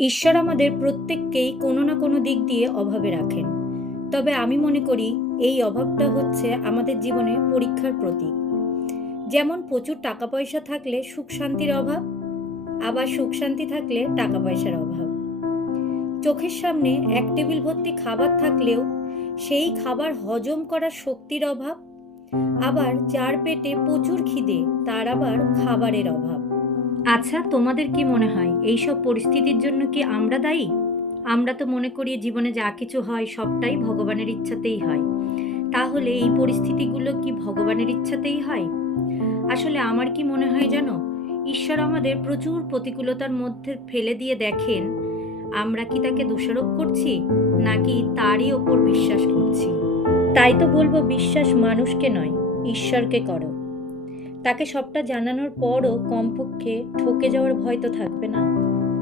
ঈশ্বর আমাদের প্রত্যেককেই কোনো না কোনো দিক দিয়ে অভাবে রাখেন। তবে আমি মনে করি এই অভাবটা হচ্ছে আমাদের জীবনে পরীক্ষার প্রতীক। যেমন প্রচুর টাকা পয়সা থাকলে সুখ শান্তির অভাব, আবার সুখ শান্তি থাকলে টাকা পয়সার অভাব। চোখের সামনে এক টেবিল ভর্তি খাবার থাকলেও সেই খাবার হজম করার শক্তির অভাব, আবার যার পেটে প্রচুর খিদে তার আবার খাবারের অভাব। আচ্ছা, তোমাদের কি মনে হয় এইসব পরিস্থিতির জন্য কি আমরা দায়ী? আমরা তো মনে করি জীবনে যা কিছু হয় সবটাই ভগবানের ইচ্ছাতেই হয়। তাহলে এই পরিস্থিতিগুলো কি ভগবানের ইচ্ছাতেই হয়? আসলে আমার কি মনে হয় জানো, ঈশ্বর আমাদের প্রচুর প্রতিকূলতার মধ্যে ফেলে দিয়ে দেখেন আমরা কি তাকে দোষারোপ করছি নাকি তারই ওপর বিশ্বাস করছি। তাই তো বলবো, বিশ্বাস মানুষকে নয়, ঈশ্বরকে করো। তাকে সবটা জানানোর পরও কমপক্ষে ঠকে যাওয়ার ভয় তো থাকবে না।